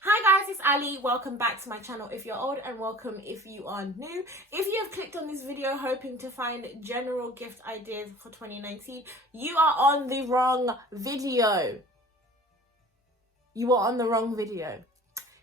Hi guys, it's Ali. Welcome back to my channel if you're old, and welcome if you are new. If you have clicked on this video hoping to find general gift ideas for 2019, you are on the wrong video. You are on the wrong video.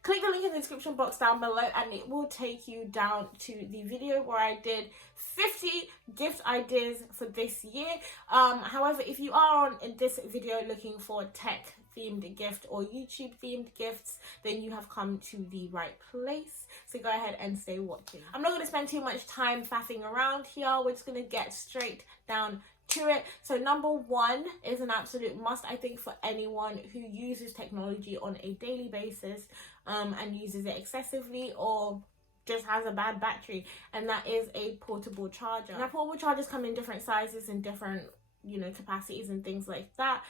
Click the link in the description box down below and it will take you down to the video where I did 50 gift ideas for this year. However, if you are on this video looking for tech themed gift or YouTube themed gifts, then you have come to the right place. So go ahead and stay watching. I'm not going to spend too much time faffing around here. We're just going to get straight down to it. So number one is an absolute must, I think, for anyone who uses technology on a daily basis and uses it excessively or just has a bad battery, and that is a portable charger. Now, portable chargers come in different sizes and different capacities and things like that.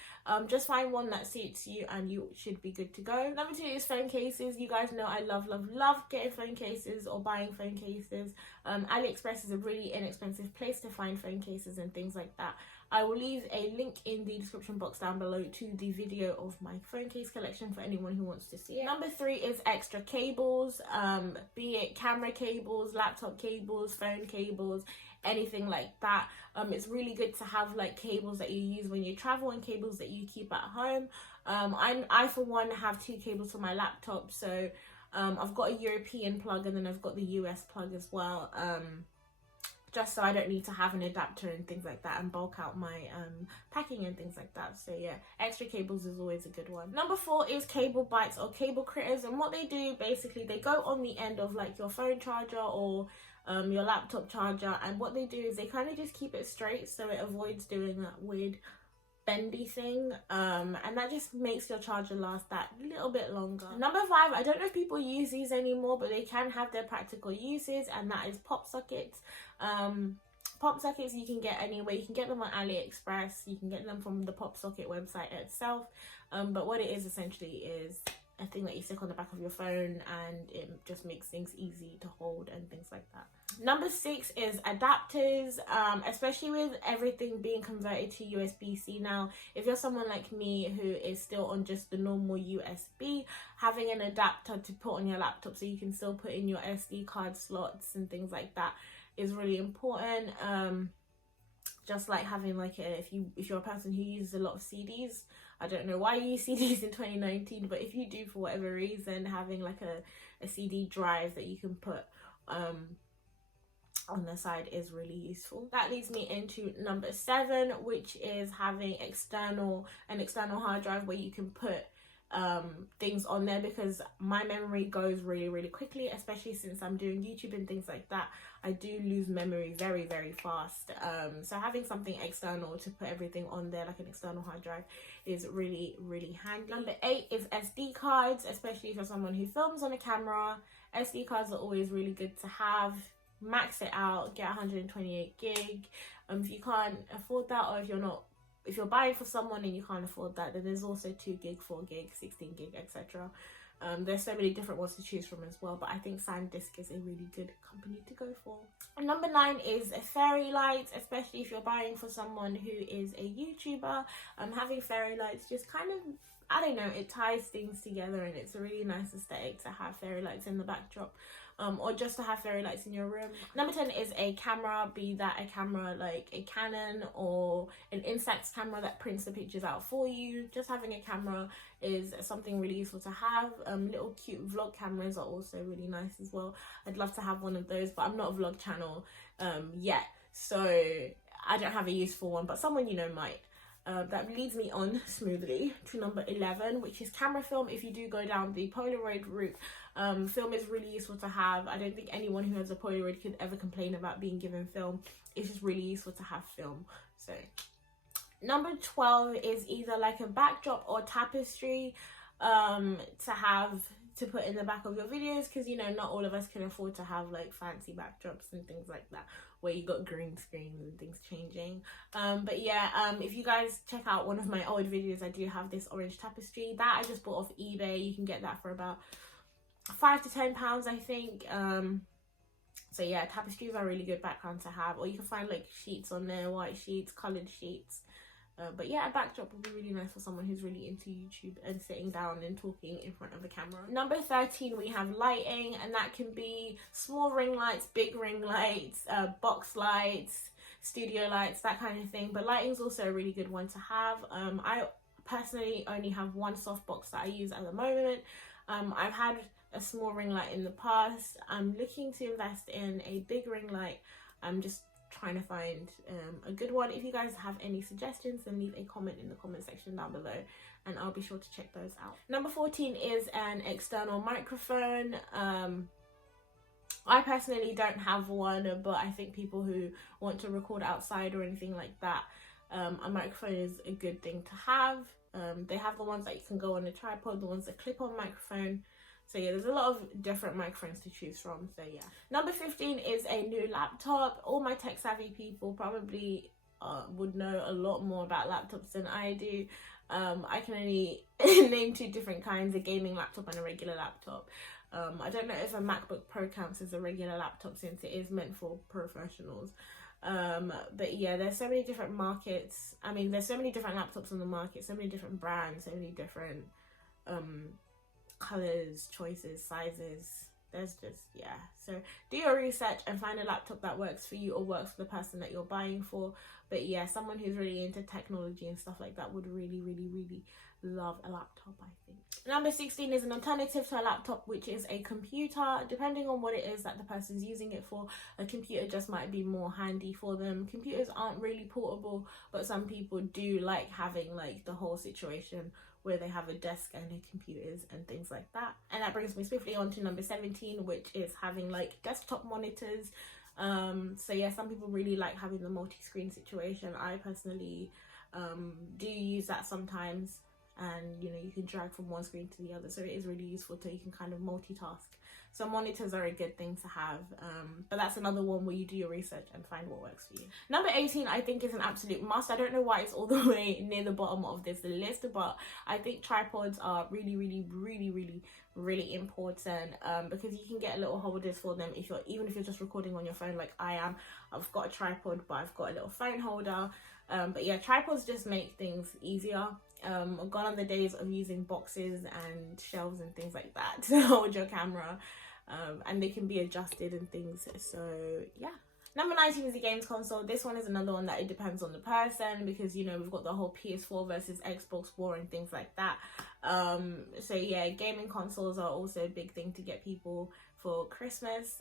Just find one that suits you and you should be good to go. Number two is phone cases. You guys know I love getting phone cases or buying phone cases. AliExpress is a really inexpensive place to find phone cases and things like that. I will leave a link in the description box down below to the video of my phone case collection for anyone who wants to see it. Number three is extra cables, be it camera cables, laptop cables, phone cables, anything like that. It's really good to have like cables that you use when you travel and cables that you keep at home. I for one have two cables for my laptop, so I've got a European plug and then I've got the US plug as well, just so I don't need to have an adapter and things like that and bulk out my packing and things like that. So yeah, extra cables is always a good one. Number four is cable bites or cable critters, and what they do basically, they go on the end of like your phone charger or your laptop charger, and what they do is they kind of just keep it straight so it avoids doing that weird bendy thing, and that just makes your charger last that little bit longer. Number five, I don't know if people use these anymore, but they can have their practical uses, and that is PopSockets. PopSockets you can get anywhere. You can get them on AliExpress, you can get them from the PopSocket website itself, but what it is essentially is a thing that you stick on the back of your phone, and it just makes things easy to hold and things like that. Number six is adapters, especially with everything being converted to USB-C now. If you're someone like me who is still on just the normal USB, having an adapter to put on your laptop so you can still put in your SD card slots and things like that is really important. Just like having like if you're a person who uses a lot of CDs, I don't know why you use CDs in 2019, but if you do for whatever reason, having like a CD drive that you can put on the side is really useful. That leads me into number seven, which is having an external hard drive where you can put things on there, because my memory goes really quickly, especially since I'm doing YouTube and things like that. I do lose memory very fast, so having something external to put everything on there, like an external hard drive, is really handy. Number eight is SD cards, especially if you're someone who films on a camera. SD cards are always really good to have. Max it out, get 128 gig. If you can't afford that, or if you're buying for someone and you can't afford that, then there's also 2 gig, 4 gig, 16 gig, etc. There's so many different ones to choose from as well, but I think SanDisk is a really good company to go for. And number nine is fairy lights, especially if you're buying for someone who is a YouTuber. Having fairy lights just kind of, I don't know, it ties things together, and it's a really nice aesthetic to have fairy lights in the backdrop. Or just to have fairy lights in your room. Number 10 is a camera, be that a camera like a Canon or an Instax camera that prints the pictures out for you. Just having a camera is something really useful to have. Little cute vlog cameras are also really nice as well. I'd love to have one of those, but I'm not a vlog channel yet, so I don't have a use for one, but someone you know might. That leads me on smoothly to number 11, which is camera film. If you do go down the Polaroid route, film is really useful to have. I don't think anyone who has a Polaroid could ever complain about being given film. It's just really useful to have film. So number 12 is either like a backdrop or tapestry to put in the back of your videos, because not all of us can afford to have like fancy backdrops and things like that where you got green screens and things changing. But yeah, if you guys check out one of my old videos, I do have this orange tapestry that I just bought off eBay. You can get that for about £5 to £10, I think. So yeah, tapestries are a really good background to have, or you can find like sheets on there, white sheets, coloured sheets. But yeah, a backdrop would be really nice for someone who's really into YouTube and sitting down and talking in front of the camera. Number 13, we have lighting, and that can be small ring lights, big ring lights, box lights, studio lights, that kind of thing. But lighting is also a really good one to have. I personally only have one softbox that I use at the moment. I've had a small ring light in the past. I'm looking to invest in a big ring light. I'm just trying to find a good one. If you guys have any suggestions, then leave a comment in the comment section down below and I'll be sure to check those out. Number 14 is an external microphone. I personally don't have one, but I think people who want to record outside or anything like that, a microphone is a good thing to have. They have the ones that you can go on a tripod, the ones that clip on microphone. So yeah, there's a lot of different microphones to choose from, so yeah. Number 15 is a new laptop. All my tech savvy people probably would know a lot more about laptops than I do. I can only name two different kinds, a gaming laptop and a regular laptop. I don't know if a MacBook Pro counts as a regular laptop since it is meant for professionals. But yeah, there's so many different markets. I mean, there's so many different laptops on the market, so many different brands, so many different colors, choices, sizes. There's just, yeah, so do your research and find a laptop that works for you or works for the person that you're buying for. But yeah, someone who's really into technology and stuff like that would really love a laptop, I think. Number 16 is an alternative to a laptop, which is a computer. Depending on what it is that the person's using it for, a computer just might be more handy for them. Computers aren't really portable, but some people do like having like the whole situation where they have a desk and their computers and things like that. And that brings me swiftly on to number 17, which is having like desktop monitors. So yeah, some people really like having the multi-screen situation. I personally do use that sometimes, and you know, you can drag from one screen to the other, so it is really useful so you can kind of multitask. So monitors are a good thing to have, but that's another one where you do your research and find what works for you. Number 18 I think is an absolute must. I don't know why it's all the way near the bottom of this list, but I think tripods are really important, because you can get little holders for them even if you're just recording on your phone like I am. I've got a tripod, but I've got a little phone holder. But yeah, tripods just make things easier. I've gone on the days of using boxes and shelves and things like that to hold your camera, and they can be adjusted and things, so yeah. Number 19 is the games console. This one is another one that it depends on the person, because you know, we've got the whole PS4 versus Xbox war and things like that. So yeah, gaming consoles are also a big thing to get people for Christmas.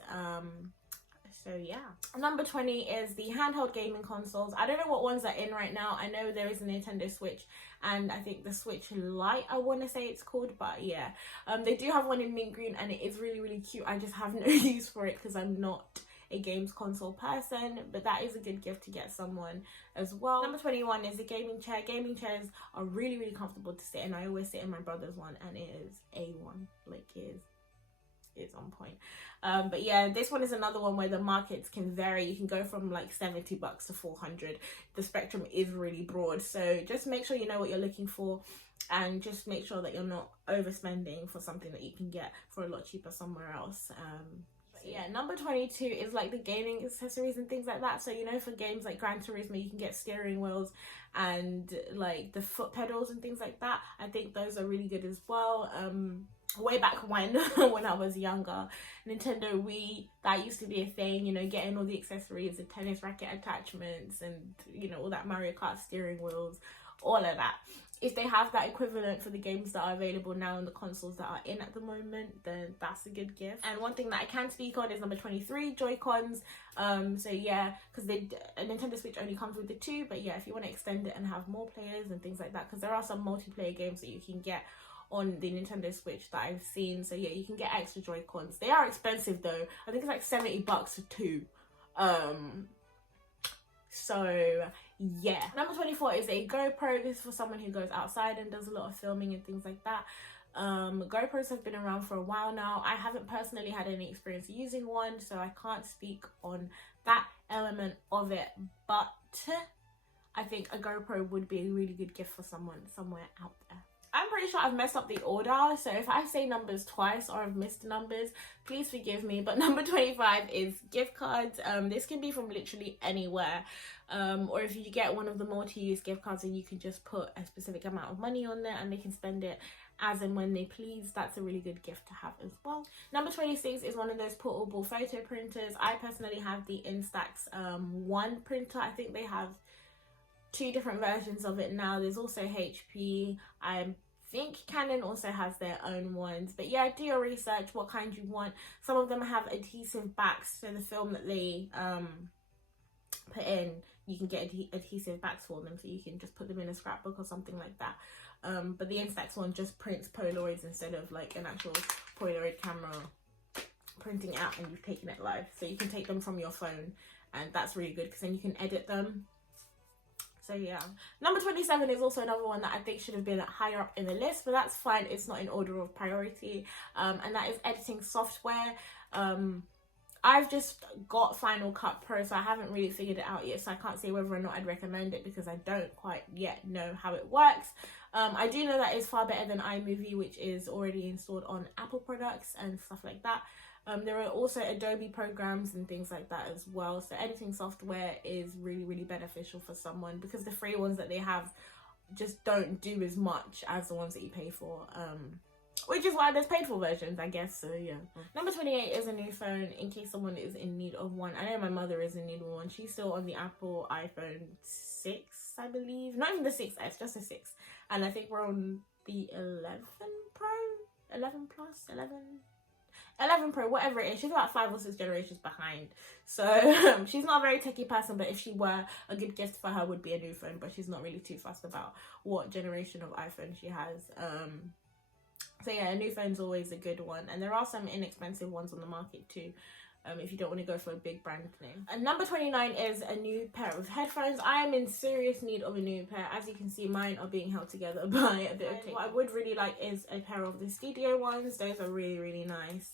So yeah. Number 20 is the handheld gaming consoles. I don't know what ones are in right now. I know there is a Nintendo Switch and I think the Switch Lite, I want to say it's called, but yeah. They do have one in mint green and it is really cute. I just have no use for it because I'm not a games console person, but that is a good gift to get someone as well. Number 21 is a gaming chair. Gaming chairs are really comfortable to sit in. I always sit in my brother's one and it is A1, like it's on point. But yeah, this one is another one where the markets can vary. You can go from like $70 to $400. The spectrum is really broad, so just make sure you know what you're looking for and just make sure that you're not overspending for something that you can get for a lot cheaper somewhere else. Yeah, number 22 is like the gaming accessories and things like that. So you know, for games like Gran Turismo, you can get steering wheels and like the foot pedals and things like that. I think those are really good as well. Way back when I was younger, Nintendo Wii, that used to be a thing, you know, getting all the accessories, the tennis racket attachments and, you know, all that Mario Kart steering wheels, all of that. If they have that equivalent for the games that are available now and the consoles that are in at the moment, then that's a good gift. And one thing that I can speak on is number 23, Joy-Cons. So yeah, because a Nintendo Switch only comes with the 2, but yeah, if you want to extend it and have more players and things like that, because there are some multiplayer games that you can get on the Nintendo Switch that I've seen. So yeah, you can get extra Joy-Cons. They are expensive though. I think it's like $70 for 2. So yeah. Number 24 is a GoPro. This is for someone who goes outside and does a lot of filming and things like that. GoPros have been around for a while now. I haven't personally had any experience using one, so I can't speak on that element of it, but I think a GoPro would be a really good gift for someone somewhere out there. I'm pretty sure I've messed up the order, so if I say numbers twice or I've missed numbers, please forgive me. But number 25 is gift cards. This can be from literally anywhere, or if you get one of the multi-use gift cards and you can just put a specific amount of money on there and they can spend it as and when they please. That's a really good gift to have as well. Number 26 is one of those portable photo printers. I personally have the Instax one printer. I think they have 2 different versions of it now. There's also HP. I think Canon also has their own ones, but yeah, do your research what kind you want. Some of them have adhesive backs, so the film that they put in, you can get adhesive backs for them, so you can just put them in a scrapbook or something like that. But the Instax one just prints Polaroids instead of like an actual Polaroid camera printing out and you've taken it live, so you can take them from your phone, and that's really good because then you can edit them. So yeah, number 27 is also another one that I think should have been higher up in the list, but that's fine, it's not in order of priority, and that is editing software. I've just got Final Cut Pro, so I haven't really figured it out yet, so I can't say whether or not I'd recommend it because I don't quite yet know how it works. I do know that it's far better than iMovie, which is already installed on Apple products and stuff like that. There are also Adobe programs and things like that as well, so editing software is really beneficial for someone because the free ones that they have just don't do as much as the ones that you pay for, which is why there's paid for versions, I guess. So yeah. Number 28 is a new phone in case someone is in need of one. I know my mother is in need of one. She's still on the Apple iPhone 6, I believe. Not even the 6S, just the 6. And I think we're on the 11 Pro, 11 Plus, 11 Pro, whatever it is. She's about 5 or 6 generations behind, so she's not a very techie person, but if she were, a good gift for her would be a new phone, but she's not really too fussed about what generation of iPhone she has. So yeah, a new phone's always a good one, and there are some inexpensive ones on the market too, if you don't want to go for a big brand name. And number 29 is a new pair of headphones. I am in serious need of a new pair. As you can see, mine are being held together by a bit of tape. What I would really like is a pair of the studio ones. Those are really nice.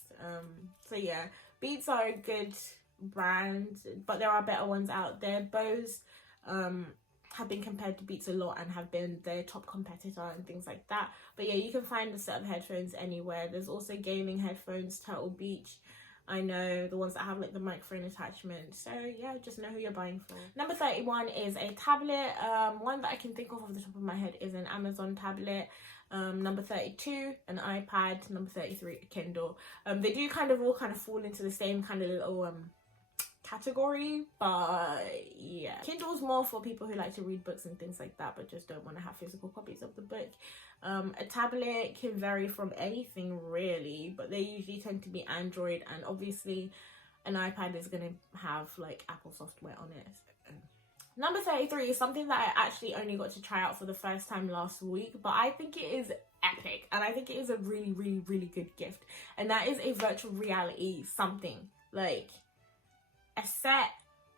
So yeah, Beats are a good brand, but there are better ones out there. Bose have been compared to Beats a lot and have been their top competitor and things like that. But yeah, you can find a set of headphones anywhere. There's also gaming headphones, Turtle Beach. I know, the ones that have like the microphone attachment. So yeah, just know who you're buying for. Number 31 is a tablet. One that I can think of off the top of my head is an Amazon tablet. Number 32, an iPad. Number 33, a Kindle. They do all fall into the same kind of little category, but yeah, Kindle's more for people who like to read books and things like that but just don't want to have physical copies of the book. A tablet can vary from anything really, but they usually tend to be Android, and obviously an iPad is going to have like Apple software on it. Number 33 is something that I actually only got to try out for the first time last week, but I think it is epic and I think it is a really good gift, and that is a virtual reality something, like a set,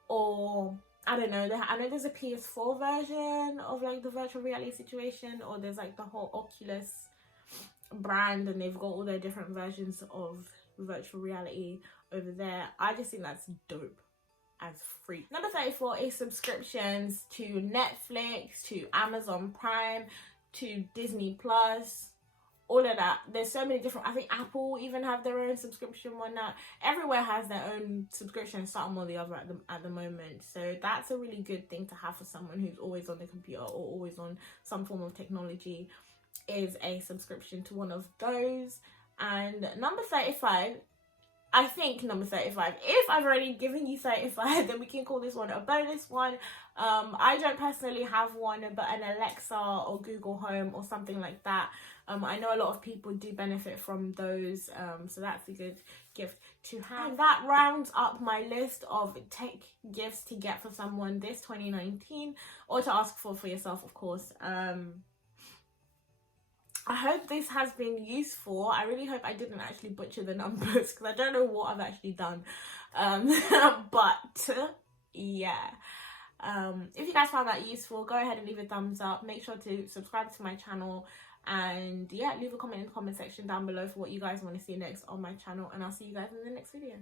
or I don't know, I know there's a PS4 version of like the virtual reality situation, or there's like the whole Oculus brand and they've got all their different versions of virtual reality over there. I just think that's dope as free. Number 34 is subscriptions to Netflix, to Amazon Prime, to Disney Plus, all of that. There's so many different, I think Apple even have their own subscription one now. Everywhere has their own subscription, something or the other at the moment. So that's a really good thing to have for someone who's always on the computer or always on some form of technology, is a subscription to one of those. And number 35, I think number 35, if I've already given you 35, then we can call this one a bonus one. I don't personally have one, but an Alexa or Google Home or something like that. I know a lot of people do benefit from those, so that's a good gift to have. And that rounds up my list of tech gifts to get for someone this 2019, or to ask for yourself, of course. I hope this has been useful. I really hope I didn't actually butcher the numbers because I don't know what I've actually done. But yeah. If you guys found that useful, go ahead and leave a thumbs up. Make sure to subscribe to my channel. And yeah, leave a comment in the comment section down below for what you guys want to see next on my channel. And I'll see you guys in the next video.